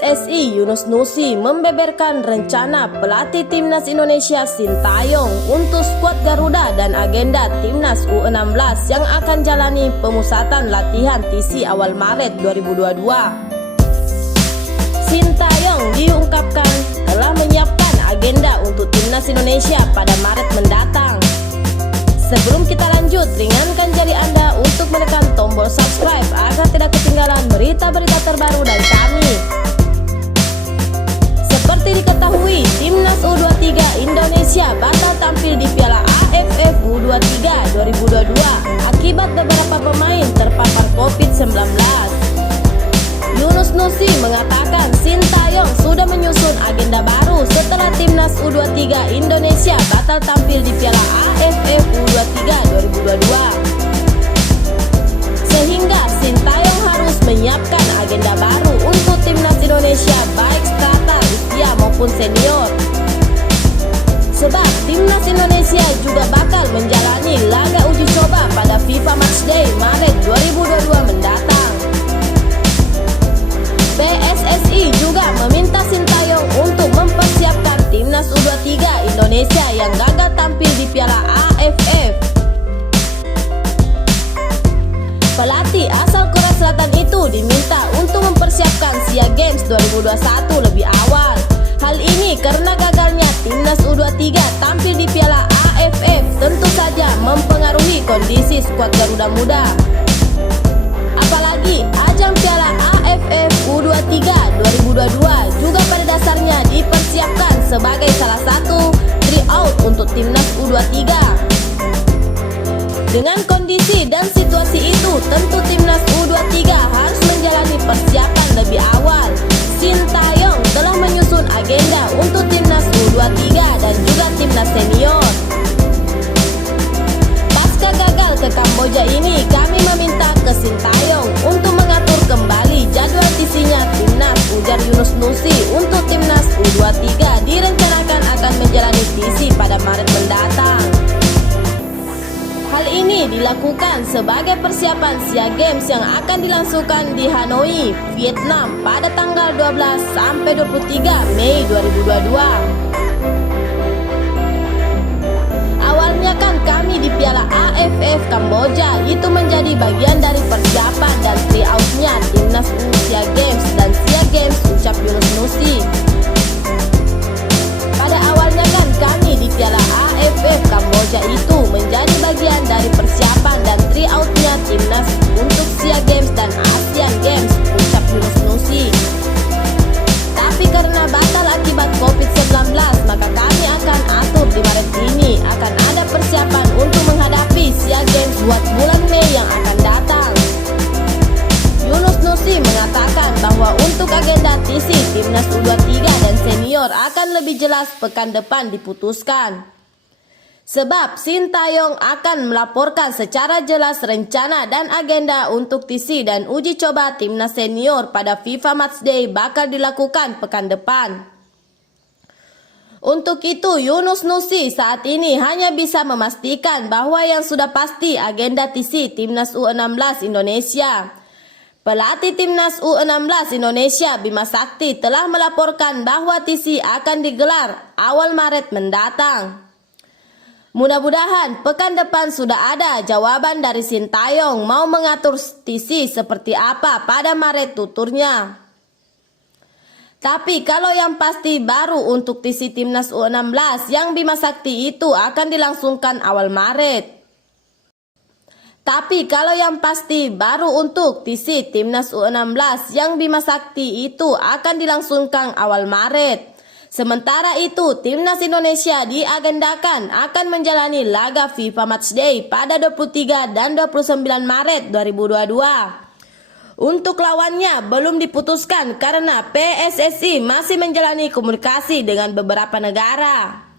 PSSI Yunus Nusi membeberkan rencana pelatih Timnas Indonesia Sintayong untuk skuad Garuda dan agenda Timnas U16 yang akan jalani pemusatan latihan TC awal Maret 2022. Sintayong diungkapkan telah menyiapkan agenda untuk Timnas Indonesia pada Maret mendatang. Sebelum kita lanjut, ringankan jari Anda untuk menekan tombol subscribe agar tidak ketinggalan berita-berita terbaru dari kami. Seperti diketahui, Timnas U23 Indonesia bakal tampil di Piala AFF U23 2022 akibat beberapa pemain terpapar COVID-19. Yunus Nusi mengatakan Sintayong sudah menyusun agenda baru setelah Timnas U23 Indonesia batal tampil di Piala AFF U23 2022. Sehingga Sintayong harus menyiapkan agenda baru untuk Timnas Indonesia baik strata usia maupun senior. Sebab Timnas Indonesia juga bakal menjalani laga uji coba pada FIFA Matchday Maret 2022 mendatang. PSSI juga meminta Sintayong untuk mempersiapkan Timnas U23 Indonesia yang gagal tampil di Piala AFF. Pelatih asal Korea Selatan itu diminta untuk mempersiapkan SEA Games 2021 lebih awal. Hal ini karena gagalnya Timnas U23 tampil di Piala AFF tentu saja mempengaruhi kondisi skuad Garuda Muda. Apalagi ajang Piala AFF U23 2022 juga pada dasarnya dipersiapkan sebagai salah satu tryout untuk Timnas U23. Dengan kondisi dan situasi itu, tentu Timnas U23 harus menjalani persiapan lebih awal. Sintayong telah menyusun agenda untuk Timnas U23 dan juga Timnas senior. Pasca gagal ke Kamboja ini, kami meminta ke Sintayong untuk mengatur kembali jadwal TC-nya Timnas, ujar Yunus Nusi. Untuk Timnas U23 direncanakan akan menjalani TC pada Maret mendatang. Hal ini dilakukan sebagai persiapan SEA Games yang akan dilangsungkan di Hanoi, Vietnam pada tanggal 12 sampai 23 Mei 2022. Awalnya kan kami di Piala AFF Kamboja itu menjadi bagian dari persiapan dan tryout-nya Timnas SEA Games dan SEA Games, ucap Yunus Nusi. Pada awalnya kan kami di Piala AFF Kamboja itu menjadi bagian dari persiapan dan tryout-nya Timnas untuk SEA Games dan ASEAN Games, ucap Yunus Nusi. Tapi karena batal akibat COVID-19, maka kami akan atur di Maret ini akan ada persiapan untuk menghadapi SEA Games buat bulan Mei yang akan datang. Yunus Nusi mengatakan bahwa untuk agenda TC Timnas U23 dan senior akan lebih jelas pekan depan diputuskan. Sebab Sintayong akan melaporkan secara jelas rencana dan agenda untuk TC dan uji coba Timnas senior pada FIFA Matchday bakal dilakukan pekan depan. Untuk itu, Yunus Nusi saat ini hanya bisa memastikan bahwa yang sudah pasti agenda TC Timnas U16 Indonesia. Pelatih Timnas U16 Indonesia Bima Sakti telah melaporkan bahwa TC akan digelar awal Maret mendatang. Mudah-mudahan pekan depan sudah ada jawaban dari Sintayong mau mengatur TC seperti apa pada Maret tuturnya. Tapi kalau yang pasti baru untuk TC Timnas U16 yang Bima Sakti itu akan dilangsungkan awal Maret. Tapi kalau yang pasti baru untuk TC Timnas U16 yang Bima Sakti itu akan dilangsungkan awal Maret. Sementara itu, Timnas Indonesia diagendakan akan menjalani laga FIFA Matchday pada 23 dan 29 Maret 2022. Untuk lawannya belum diputuskan karena PSSI masih menjalani komunikasi dengan beberapa negara.